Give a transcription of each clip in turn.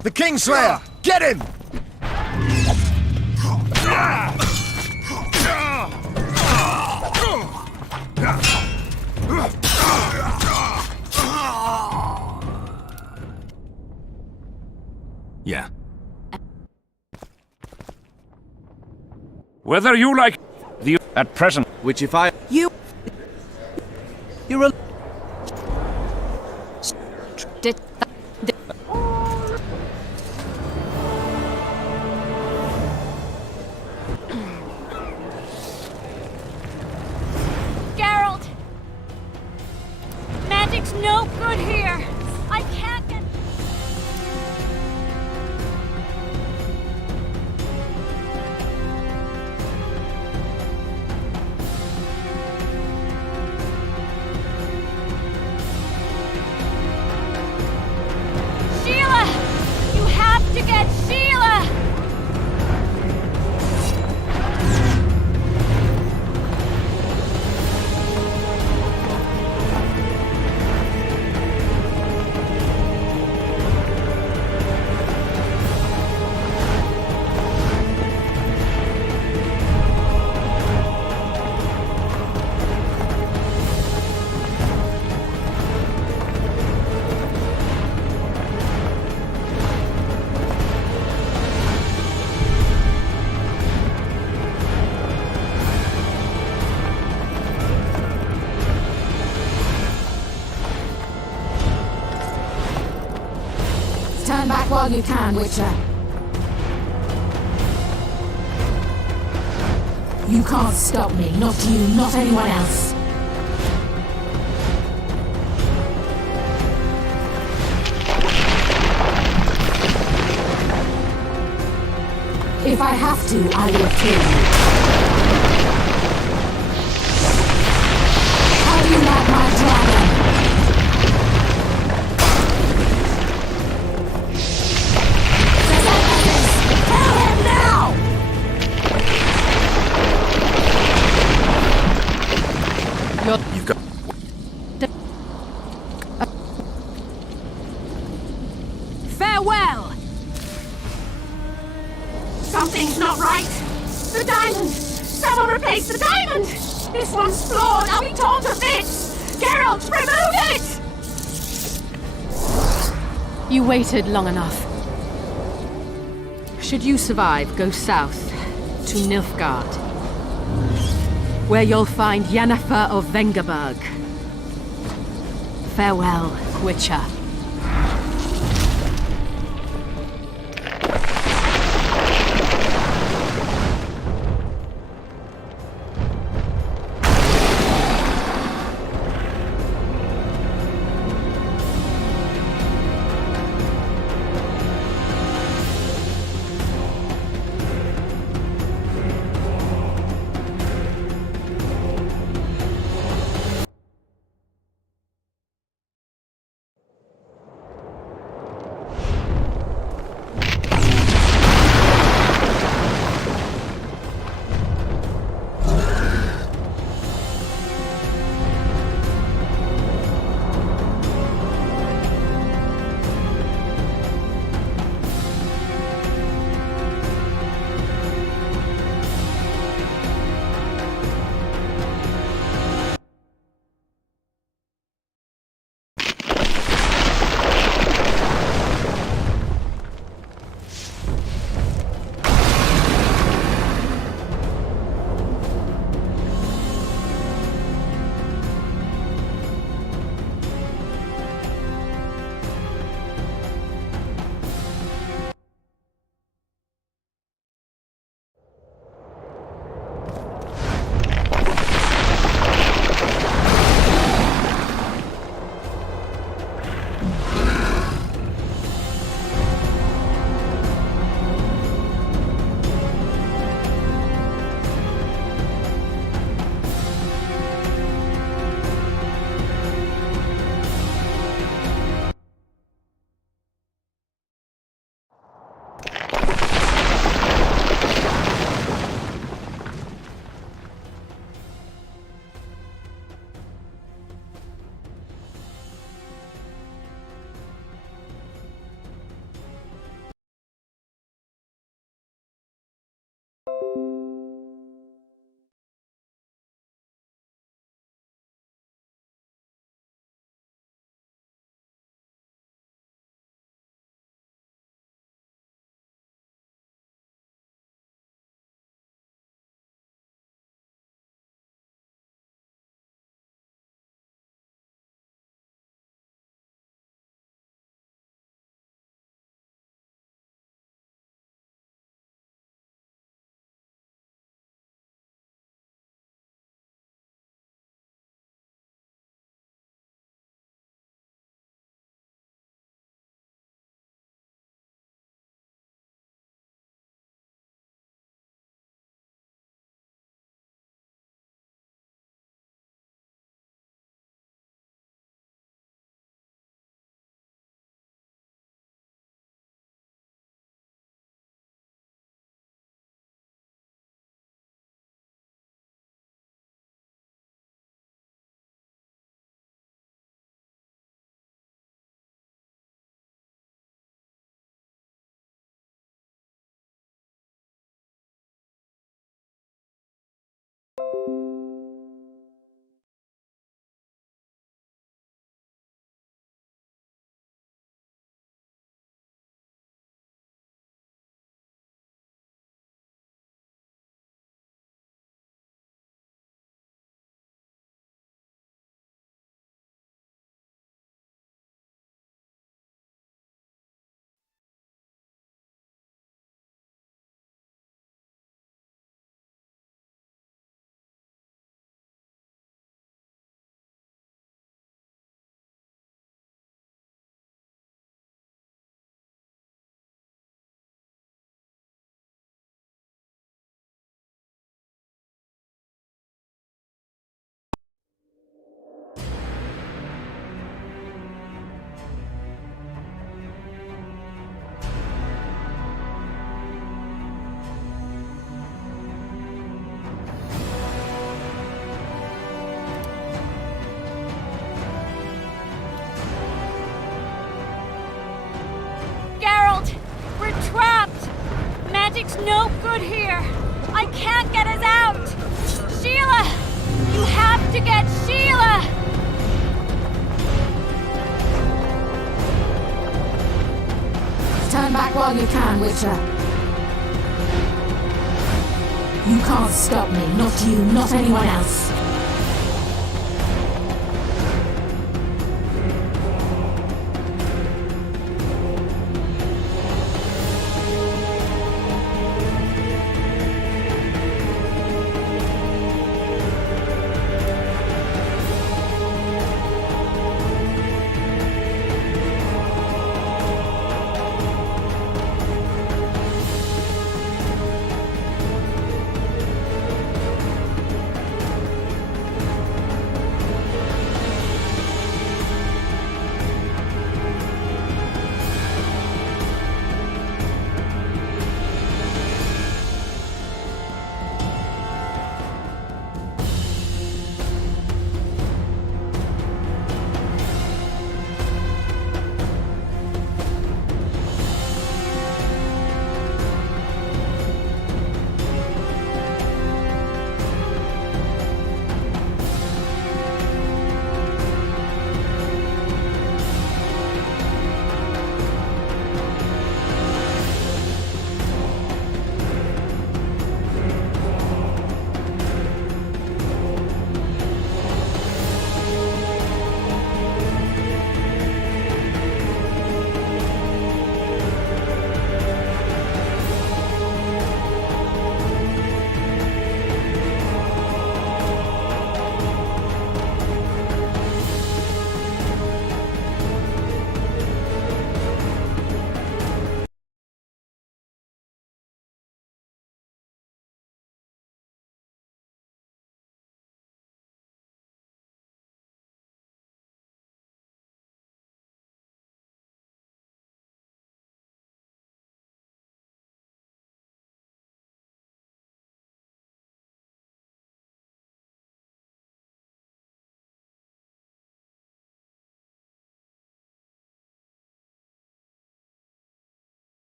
The Kingslayer! Get him! Yeah. Whether you like the at present, Which if I... You're a... Geralt! Magic's no good here! I can't get... Sheila! You have to get Sheila! Turn back while you can, Witcher. You can't stop me. Not you, not anyone else. If I have to, I will kill you. How do you like my dragon? Kill him now! You've got... Farewell! Something's not right! The diamond! Someone replace the diamond! This one's flawed! I'll be torn to bits! Geralt, remove it! You waited long enough. Should you survive, go south to Nilfgaard, where you'll find Yennefer of Vengerberg. Farewell, Witcher. Magic's no good here. I can't get us out. Sheila! You have to get Sheila! Turn back while you can, Witcher. You can't stop me. Not you, not anyone else.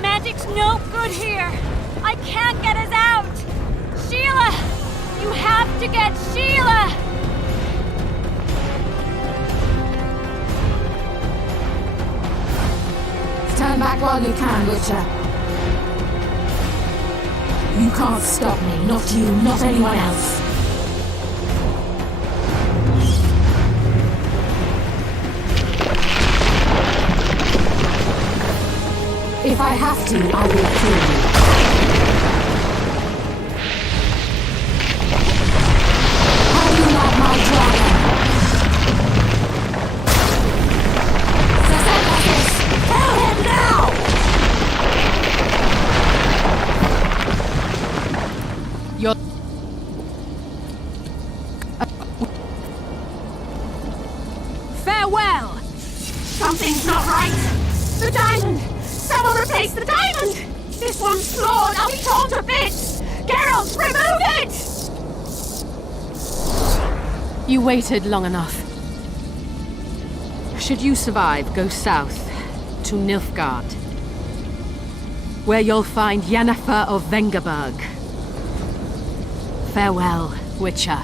Magic's no good here. I can't get us out. Sheila! You have to get Sheila! Stand back while you can, Witcher. You can't stop me. Not you, not anyone else. If I have to, I will kill you. How do you like my dragon? Kill him now! You're... Farewell! Something's not right. The diamond! Someone replace the diamond! This one's flawed! I'll be torn to bits! Geralt, remove it! You waited long enough. Should you survive, go south to Nilfgaard, where you'll find Yennefer of Vengerberg. Farewell, Witcher.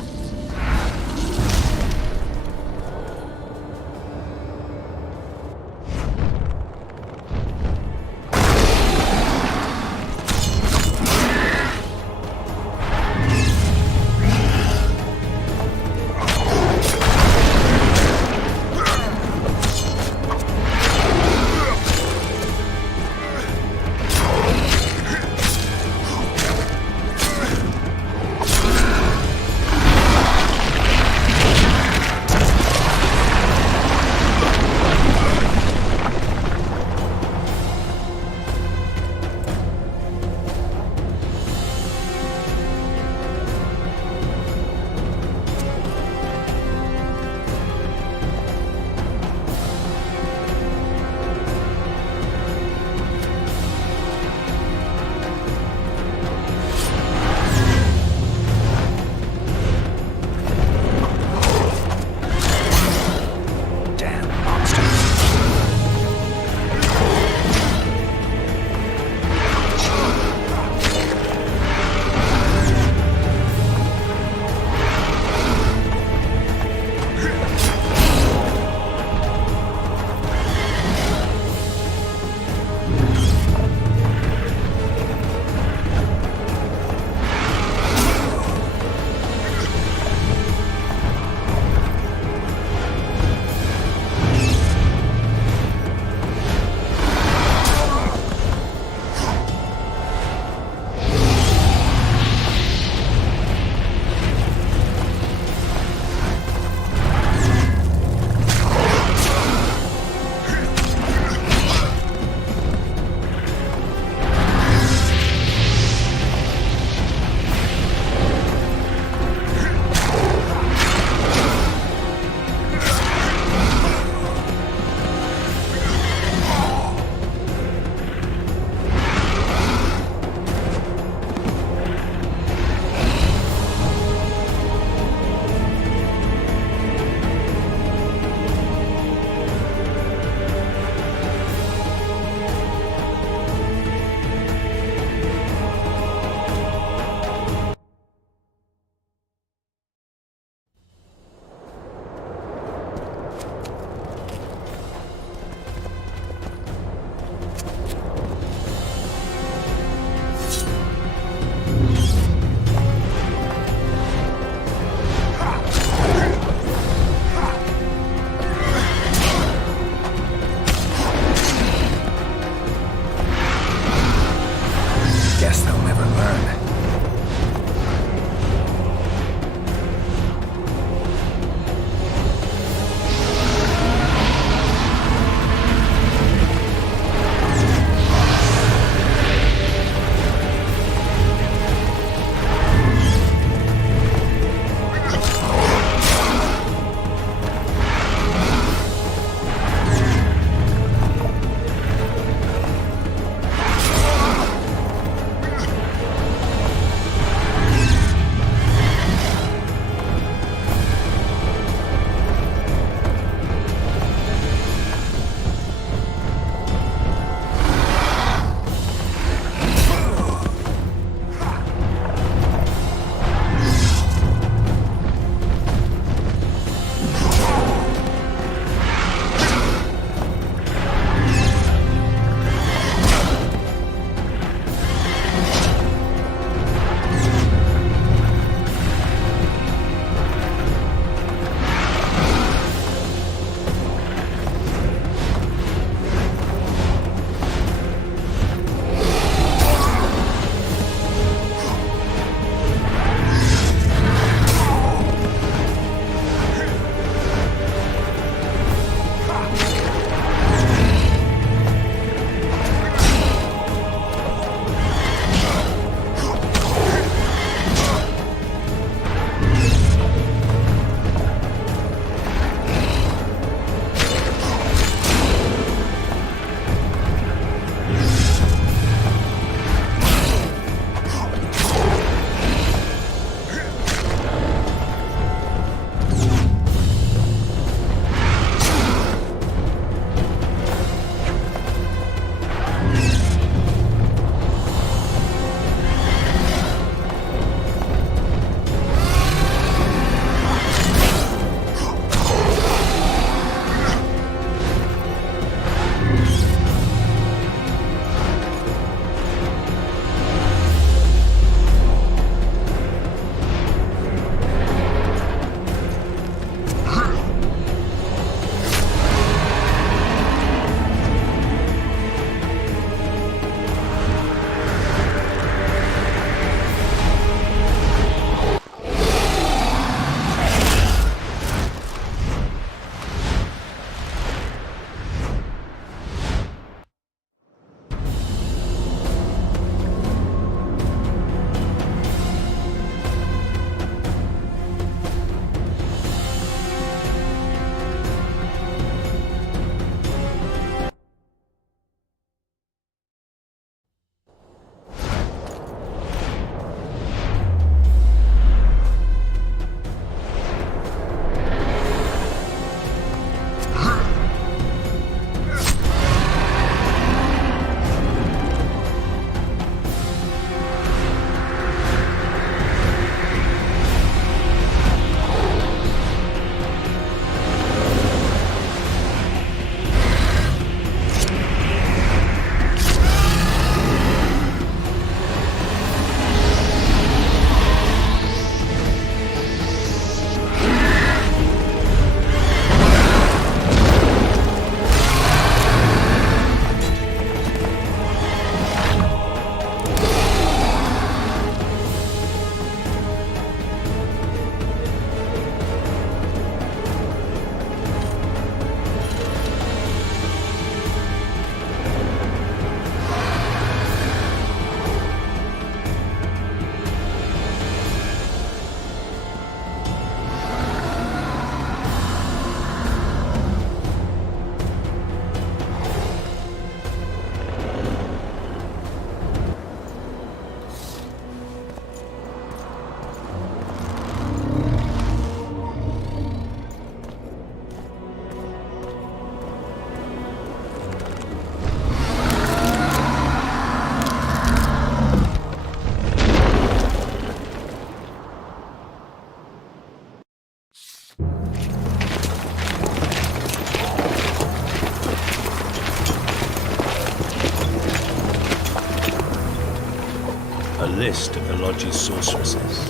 list of the Lodge's sorceresses.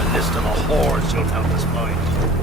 A list of the whores you'll help us find.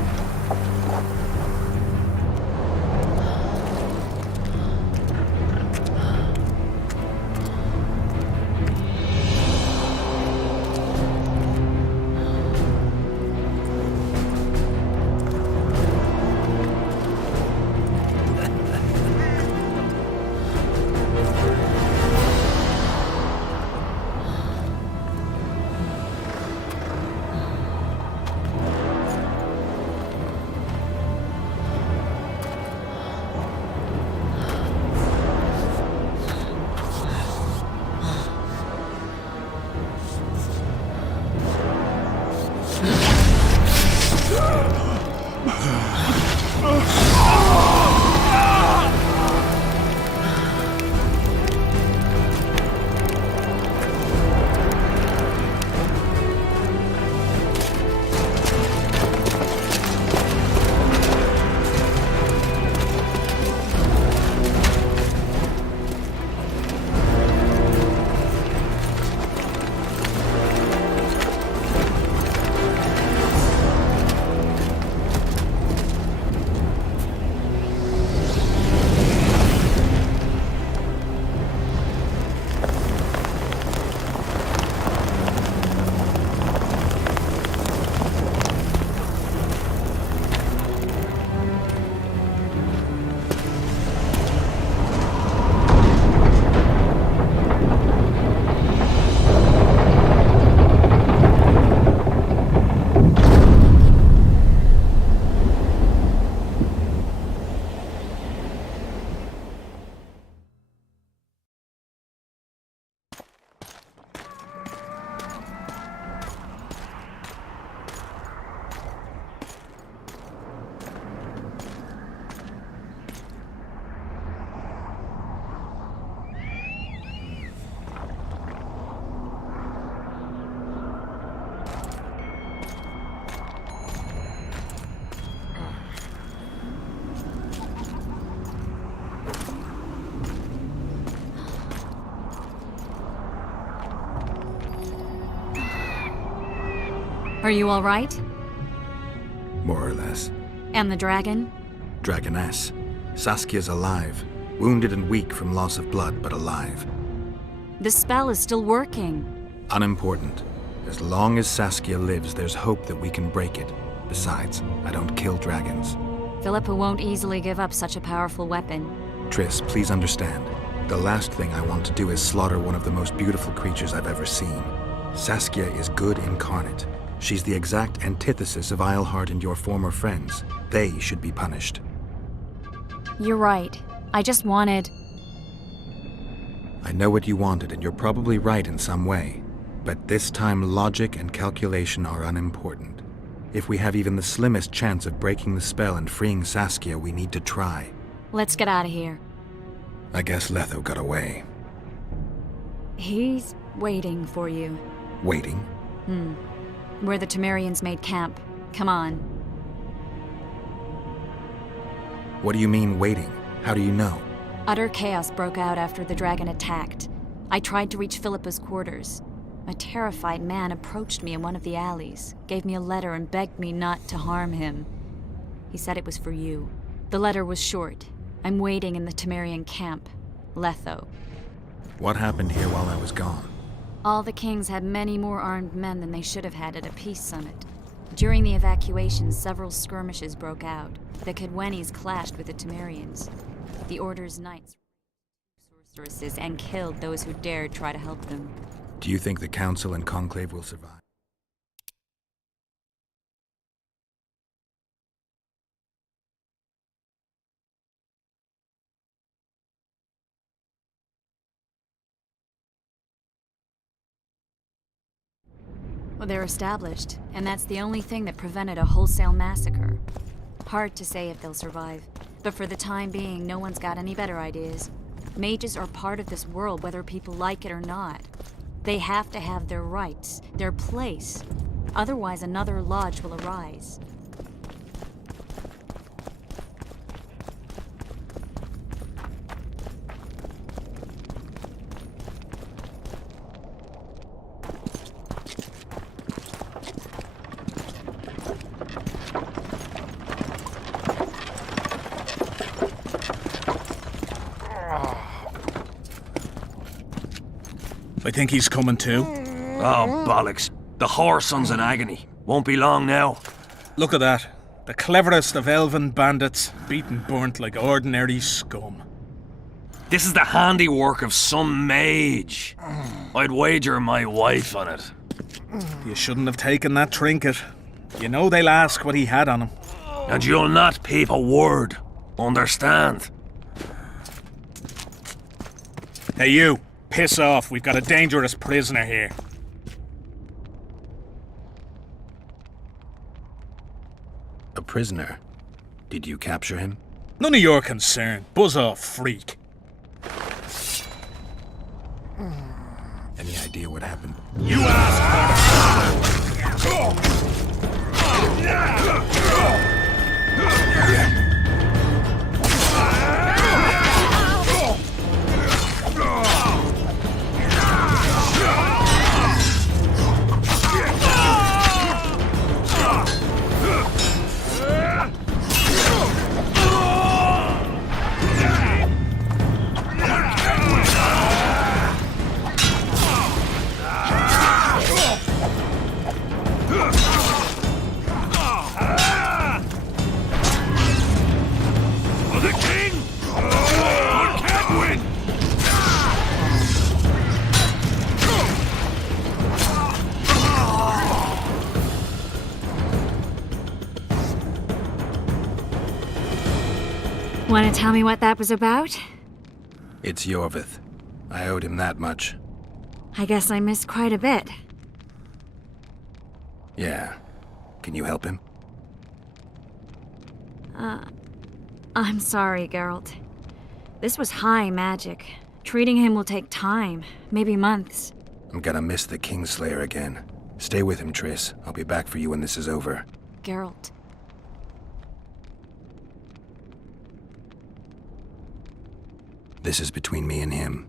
Are you all right? More or less. And the dragon? Dragoness. Saskia's alive. Wounded and weak from loss of blood, but alive. The spell is still working. Unimportant. As long as Saskia lives, there's hope that we can break it. Besides, I don't kill dragons. Philippa won't easily give up such a powerful weapon. Triss, please understand. The last thing I want to do is slaughter one of the most beautiful creatures I've ever seen. Saskia is good incarnate. She's the exact antithesis of Eilhart and your former friends. They should be punished. You're right. I just wanted... I know what you wanted, and you're probably right in some way. But this time, logic and calculation are unimportant. If we have even the slimmest chance of breaking the spell and freeing Saskia, we need to try. Let's get out of here. I guess Letho got away. He's waiting for you. Waiting? Where the Temerians made camp. Come on. What do you mean, waiting? How do you know? Utter chaos broke out after the dragon attacked. I tried to reach Philippa's quarters. A terrified man approached me in one of the alleys, gave me a letter and begged me not to harm him. He said it was for you. The letter was short. I'm waiting in the Temerian camp. Letho. What happened here while I was gone? All the kings had many more armed men than they should have had at a peace summit. During the evacuation, several skirmishes broke out. The Kedwenis clashed with the Temerians. The Order's knights sorceresses and killed those who dared try to help them. Do you think the Council and Conclave will survive? Well, they're established, and that's the only thing that prevented a wholesale massacre. Hard to say if they'll survive, but for the time being, no one's got any better ideas. Mages are part of this world, whether people like it or not. They have to have their rights, their place. Otherwise, another lodge will arise. I think he's coming too. Oh, bollocks. The whoreson's in agony. Won't be long now. Look at that. The cleverest of elven bandits, beaten burnt like ordinary scum. This is the handiwork of some mage. I'd wager my wife on it. You shouldn't have taken that trinket. You know they'll ask what he had on him. And you'll not peep a word. Understand? Hey you, piss off. We've got a dangerous prisoner here. A prisoner? Did you capture him? None of your concern. Buzz off, freak. Any idea what happened? You asked for it. Want to tell me what that was about? It's Yorvith. I owed him that much. I guess I missed quite a bit. Yeah. Can you help him? I'm sorry, Geralt. This was high magic. Treating him will take time, maybe months. I'm gonna miss the Kingslayer again. Stay with him, Triss. I'll be back for you when this is over. Geralt. This is between me and him.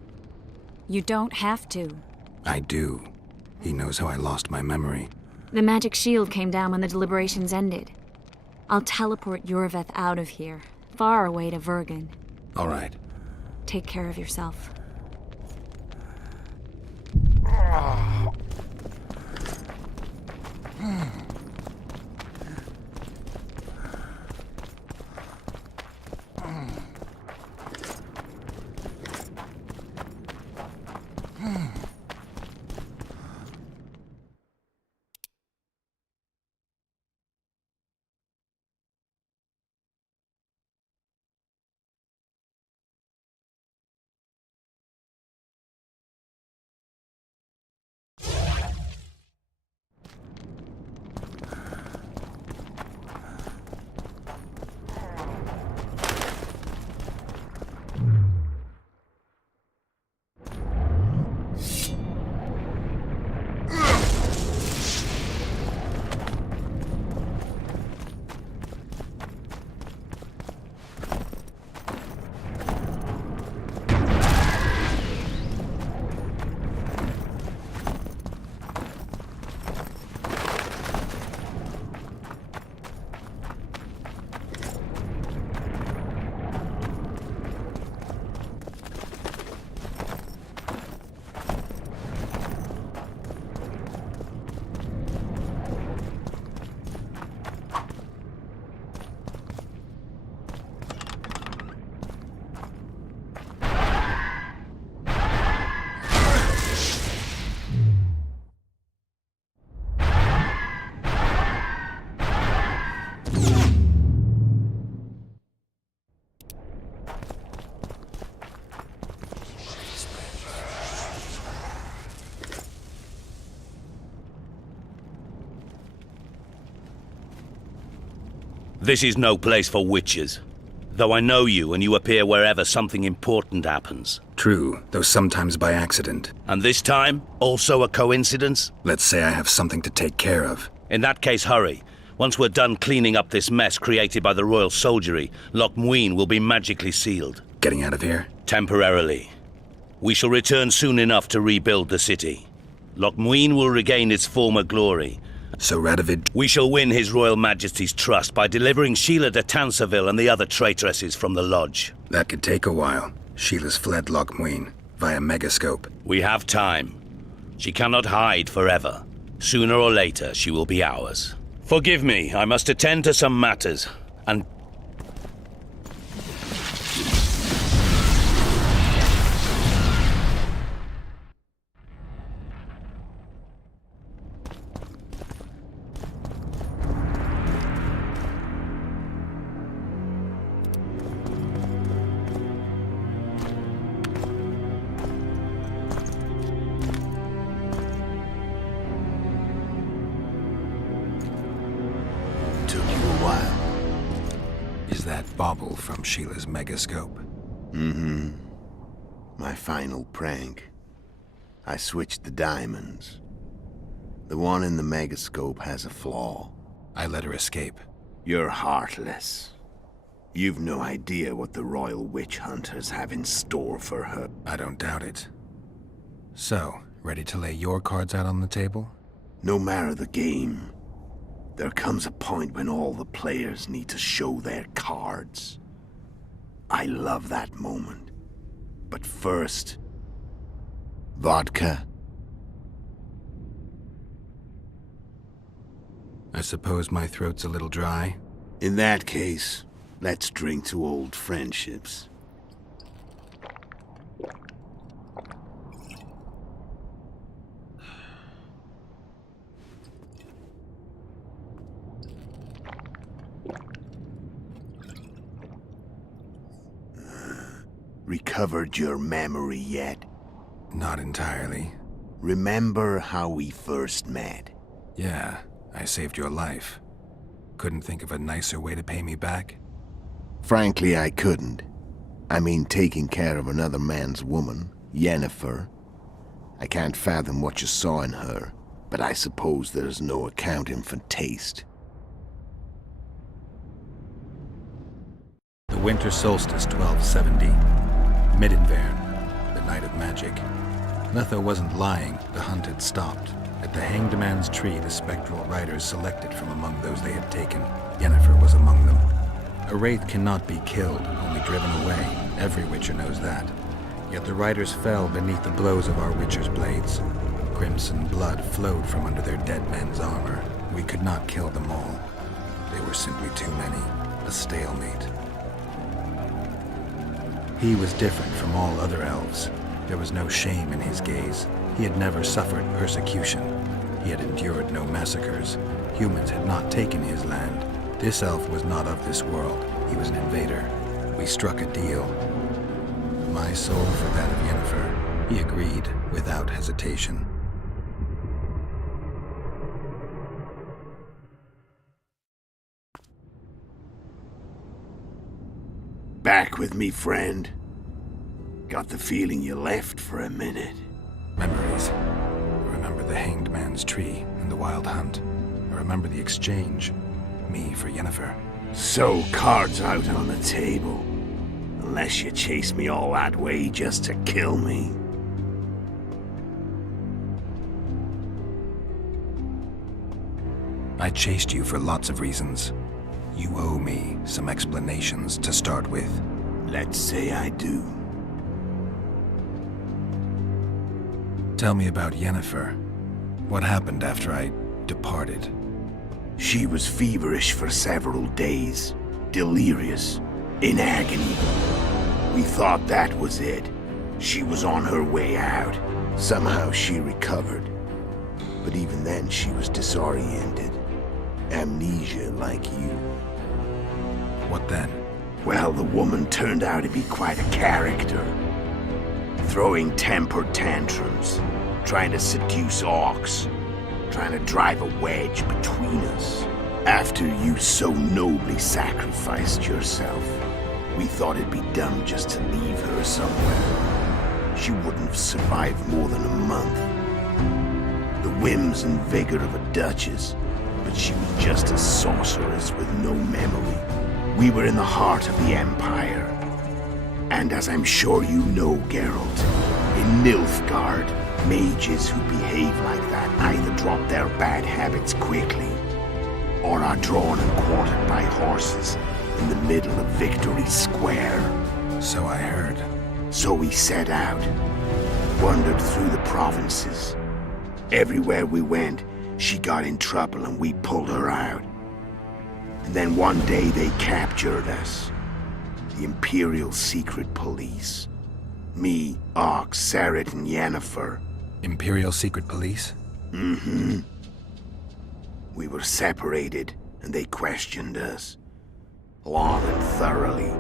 You don't have to. I do. He knows how I lost my memory. The magic shield came down when the deliberations ended. I'll teleport Yorvith out of here, far away to Vergen. All right. Take care of yourself. This is no place for witches. Though I know you and you appear wherever something important happens. True, though sometimes by accident. And this time, also a coincidence? Let's say I have something to take care of. In that case, hurry. Once we're done cleaning up this mess created by the royal soldiery, Loch Muin will be magically sealed. Getting out of here? Temporarily. We shall return soon enough to rebuild the city. Loch Muin will regain its former glory. So Radovid... We shall win His Royal Majesty's trust by delivering Sheila de Tansarville and the other traitresses from the lodge. That could take a while. Sheila's fled Loch Muin via Megascope. We have time. She cannot hide forever. Sooner or later, she will be ours. Forgive me, I must attend to some matters, and... Took you a while. Is that bauble from Sheila's megascope? Mm-hmm. My final prank. I switched the diamonds. The one in the megascope has a flaw. I let her escape. You're heartless. You've no idea what the royal witch hunters have in store for her. I don't doubt it. So, ready to lay your cards out on the table? No matter the game, there comes a point when all the players need to show their cards. I love that moment. But first... vodka. I suppose my throat's a little dry. In that case, let's drink to old friendships. Recovered your memory yet? Not entirely. Remember how we first met? Yeah, I saved your life. Couldn't think of a nicer way to pay me back? Frankly, I couldn't. I mean, taking care of another man's woman, Yennefer. I can't fathom what you saw in her, but I suppose there's no accounting for taste. The winter solstice 1270. Midinvern, the night of magic. Nutho wasn't lying, the hunt had stopped. At the Hanged Man's Tree, the spectral riders selected from among those they had taken. Yennefer was among them. A wraith cannot be killed, only driven away. Every witcher knows that. Yet the riders fell beneath the blows of our witcher's blades. Crimson blood flowed from under their dead men's armor. We could not kill them all. They were simply too many. A stalemate. He was different from all other elves. There was no shame in his gaze. He had never suffered persecution. He had endured no massacres. Humans had not taken his land. This elf was not of this world. He was an invader. We struck a deal. My soul for that of Yennefer. He agreed without hesitation. Back with me, friend. Got the feeling you left for a minute. Memories. I remember the Hanged Man's Tree and the Wild Hunt. I remember the exchange. Me for Yennefer. So, cards out on the table. Unless you chase me all that way just to kill me. I chased you for lots of reasons. You owe me some explanations to start with. Let's say I do. Tell me about Yennefer. What happened after I departed? She was feverish for several days. Delirious. In agony. We thought that was it. She was on her way out. Somehow she recovered. But even then she was disoriented. Amnesia like you. What then? Well, the woman turned out to be quite a character. Throwing temper tantrums, trying to seduce orcs, trying to drive a wedge between us. After you so nobly sacrificed yourself, we thought it'd be dumb just to leave her somewhere. She wouldn't have survived more than a month. The whims and vigor of a duchess, but she was just a sorceress with no memory. We were in the heart of the Empire. And as I'm sure you know, Geralt, in Nilfgaard, mages who behave like that either drop their bad habits quickly, or are drawn and quartered by horses in the middle of Victory Square. So I heard. So we set out, wandered through the provinces, Everywhere we went, she got in trouble and we pulled her out. And then one day they captured us. The Imperial Secret Police. Me, Ox, Sarit, and Yennefer. Imperial Secret Police? Mm-hmm. We were separated, and they questioned us. Long and thoroughly,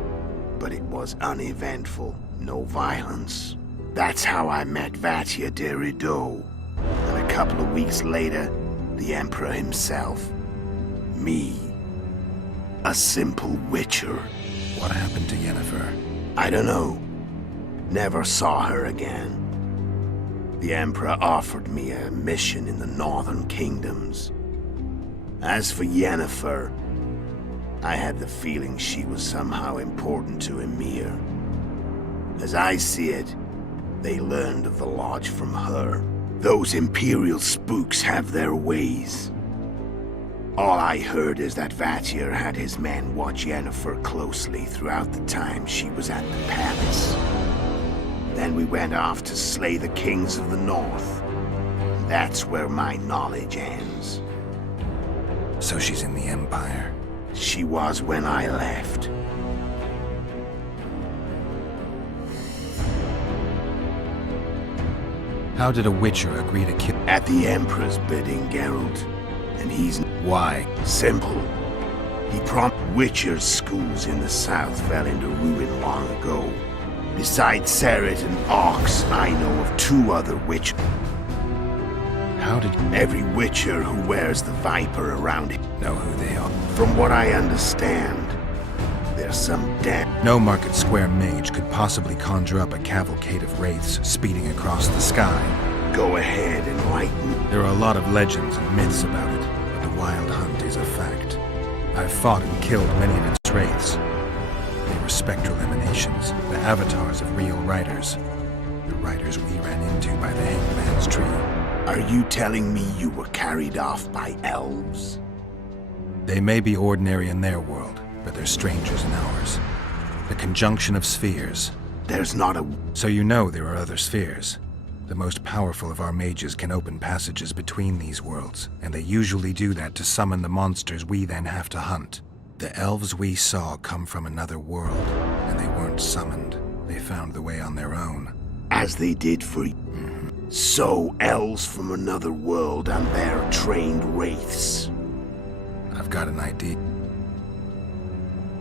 but it was uneventful, no violence. That's how I met Vatia de Rideau. And a couple of weeks later, the Emperor himself. Me. A simple witcher. What happened to Yennefer? I don't know. Never saw her again. The Emperor offered me a mission in the Northern Kingdoms. As for Yennefer, I had the feeling she was somehow important to Emir. As I see it, they learned of the Lodge from her. Those Imperial spooks have their ways. All I heard is that Vatir had his men watch Yennefer closely throughout the time she was at the palace. Then we went off to slay the kings of the North. That's where my knowledge ends. So she's in the Empire? She was when I left. How did a Witcher agree to kill? At the Emperor's bidding, Geralt. And he's... Why? Simple. He prompted Witcher's schools in the south fell into ruin long ago. Besides Sarit and Ox, I know of 2 other Witchers. How did... Every Witcher who wears the Viper around him know who they are? From what I understand, there's some damn... No Market Square mage could possibly conjure up a cavalcade of wraiths speeding across the sky. Go ahead, enlighten. There are a lot of legends and myths about it, but the Wild Hunt is a fact. I've fought and killed many of its wraiths. They were spectral emanations, the avatars of real riders. The riders we ran into by the Hangman's Tree. Are you telling me you were carried off by elves? They may be ordinary in their world, but they're strangers in ours. The conjunction of spheres. There's not a... So you know there are other spheres. The most powerful of our mages can open passages between these worlds, and they usually do that to summon the monsters we then have to hunt. The elves we saw come from another world, and they weren't summoned. They found the way on their own. As they did for you. So, elves from another world and their trained wraiths. I've got an idea.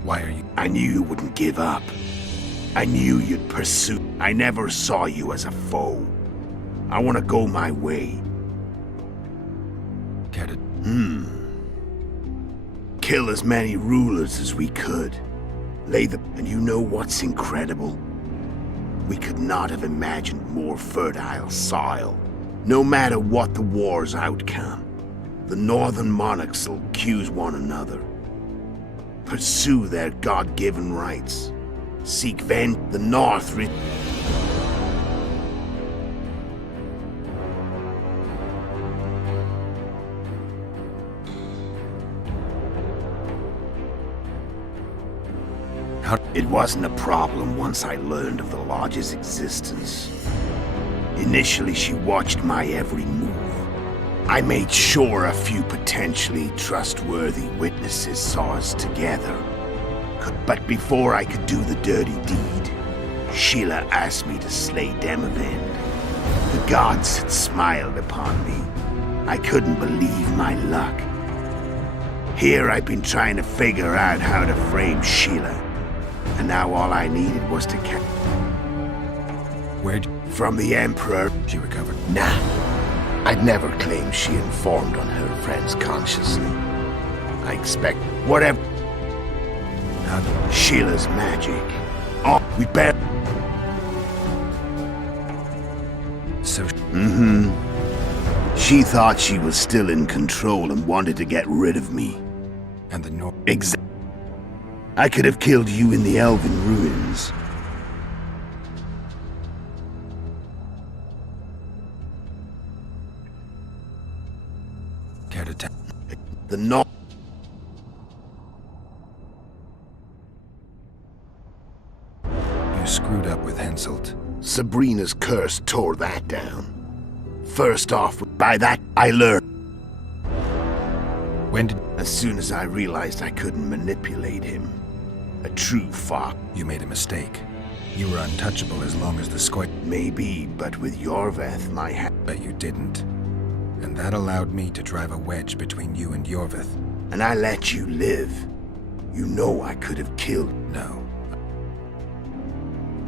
Why are you... I knew you wouldn't give up. I knew you'd pursue. I never saw you as a foe. I want to go my way. Care to... Kill as many rulers as we could. Lay the... And you know what's incredible? We could not have imagined more fertile soil. No matter what the war's outcome, the northern monarchs will accuse one another. Pursue their God-given rights. Seek vengeance. The North... It wasn't a problem once I learned of the Lodge's existence. Initially, she watched my every move. I made sure a few potentially trustworthy witnesses saw us together. But before I could do the dirty deed, Sheila asked me to slay Demavend. The gods had smiled upon me. I couldn't believe my luck. Here I've been trying to figure out how to frame Sheila. And now all I needed was to catch... Where'd... From the Emperor. She recovered? Nah. I'd never claim she informed on her friends consciously. I expect... Whatever... How did... Sheila's magic. Oh, we better... So... She thought she was still in control and wanted to get rid of me. And the North... Exactly. I could have killed you in the Elven ruins. Care to tell... The North... You screwed up with Henselt. Sabrina's curse tore that down. First off, by that, I learned. When did As soon as I realized I couldn't manipulate him. A true fox. you made a mistake? You were untouchable as long as the squid. Maybe, but with Yorveth, But you didn't. And that allowed me to drive a wedge between you and Yorvith. And I let you live. You know I could have killed. No.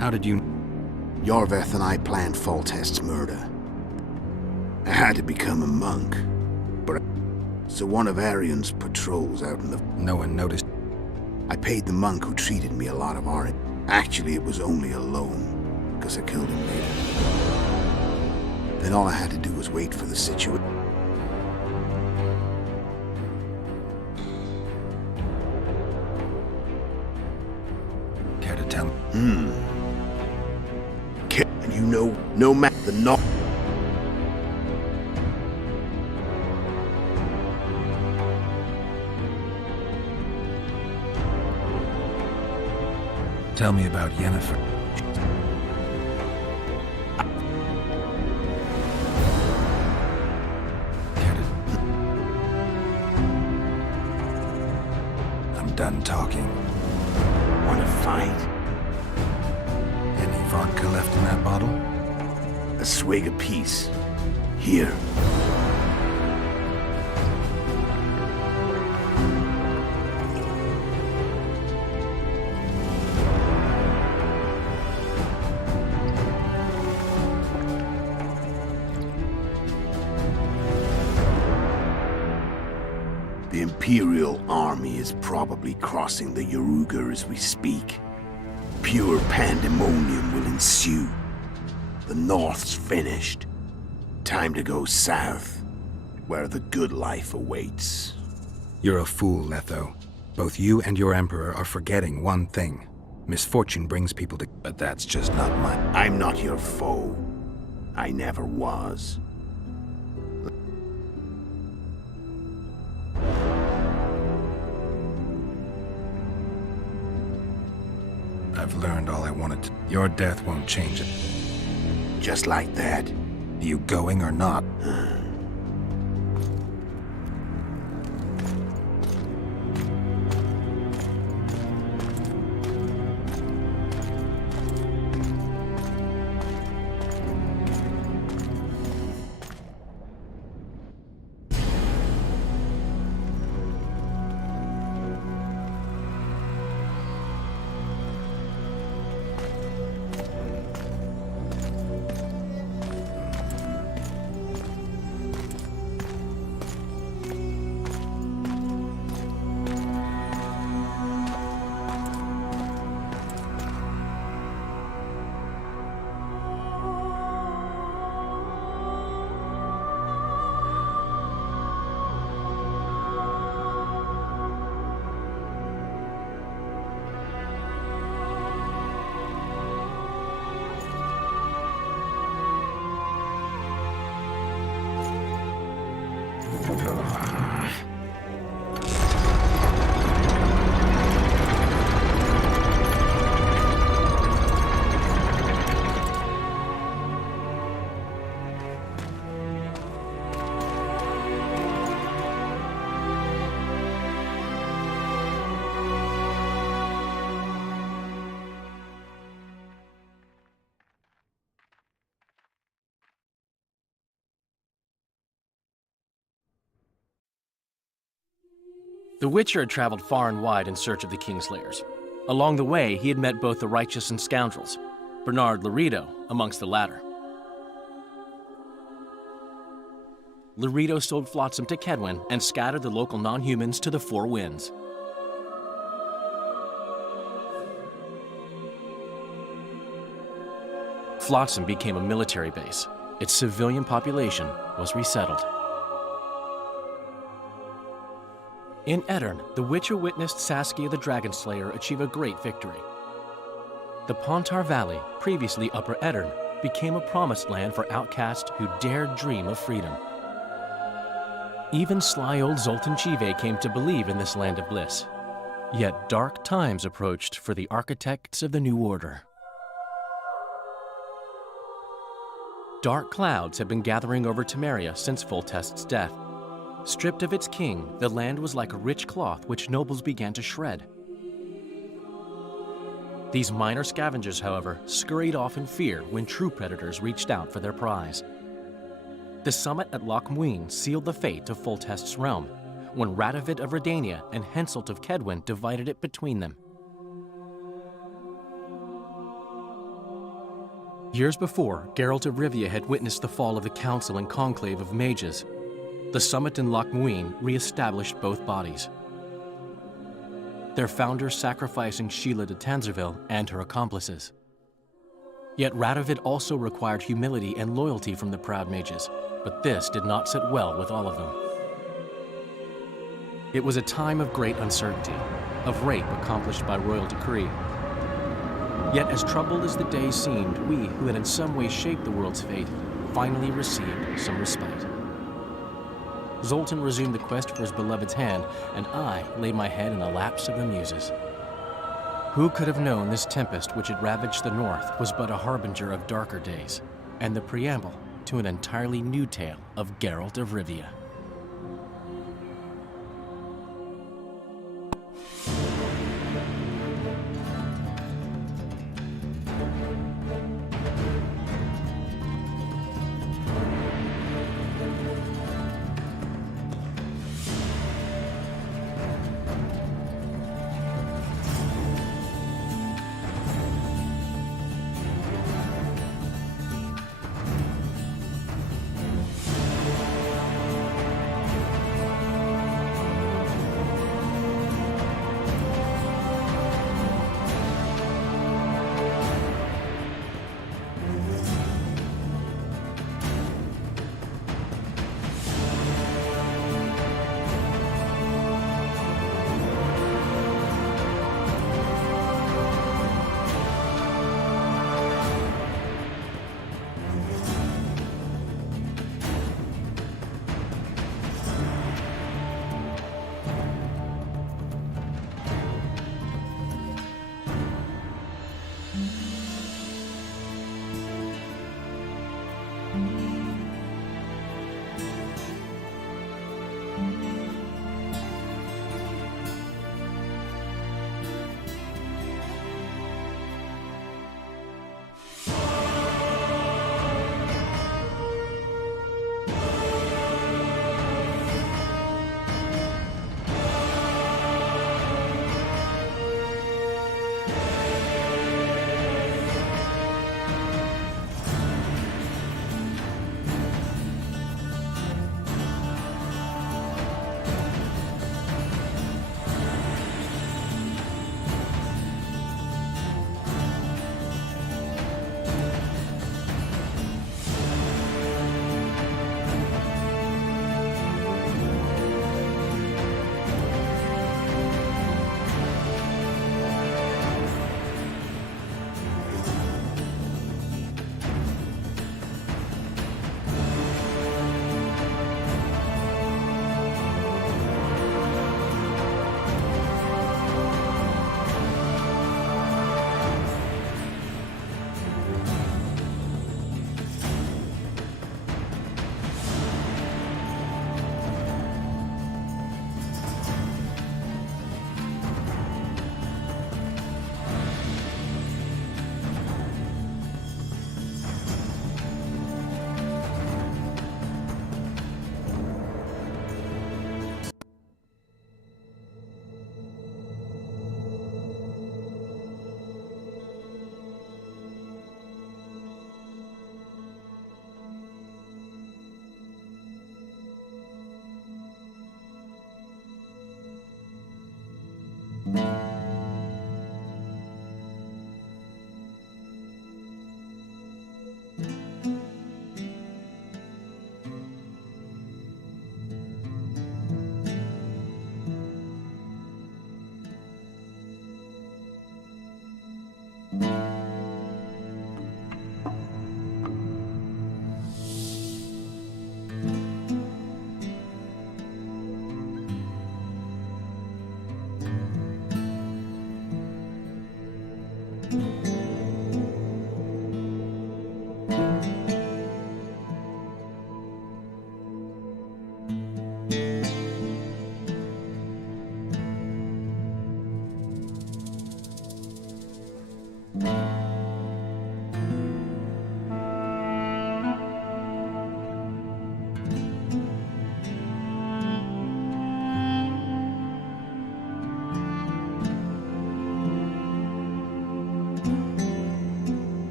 How did you... Yorveth and I planned Foltest's murder. I had to become a monk. So one of Arion's patrols out in the... No one noticed. I paid the monk who treated me a lot of art. Actually, it was only a loan, because I killed him later. Then all I had to do was wait for the situation. Care to tell me? And you know, no matter the no... Tell me about Yennefer. I'm done talking. Want to fight? Any vodka left in that bottle? A swig apiece. Here. The Imperial army is probably crossing the Yaruga as we speak. Pure pandemonium will ensue. The North's finished. Time to go south, where the good life awaits. You're a fool, Letho. Both you and your Emperor are forgetting one thing. Misfortune brings people to... But that's just not mine. I'm not your foe. I never was. I've learned all I wanted to. Your death won't change it. Just like that. You going or not? The Witcher had traveled far and wide in search of the Kingslayers. Along the way, he had met both the righteous and scoundrels, Bernard Laredo amongst the latter. Laredo sold Flotsam to Kedwin and scattered the local non-humans to the four winds. Flotsam became a military base. Its civilian population was resettled. In Edirn, the Witcher witnessed Saskia the Dragonslayer achieve a great victory. The Pontar Valley, previously Upper Edirn, became a promised land for outcasts who dared dream of freedom. Even sly old Zoltan Chive came to believe in this land of bliss. Yet dark times approached for the architects of the New Order. Dark clouds had been gathering over Temeria since Foltest's death. Stripped of its king, the land was like a rich cloth which nobles began to shred. These minor scavengers, however, scurried off in fear when true predators reached out for their prize. The summit at Loch Muin sealed the fate of Foltest's realm, when Radovid of Redania and Henselt of Kedwin divided it between them. Years before, Geralt of Rivia had witnessed the fall of the Council and Conclave of Mages. The summit in Loch Muin re-established both bodies, their founders sacrificing Sheila de Tanzerville and her accomplices. Yet Radovid also required humility and loyalty from the proud mages, but this did not sit well with all of them. It was a time of great uncertainty, of rape accomplished by royal decree. Yet as troubled as the days seemed, we, who had in some way shaped the world's fate, finally received some respite. Zoltan resumed the quest for his beloved's hand, and I laid my head in the laps of the muses. Who could have known this tempest which had ravaged the north was but a harbinger of darker days, and the preamble to an entirely new tale of Geralt of Rivia.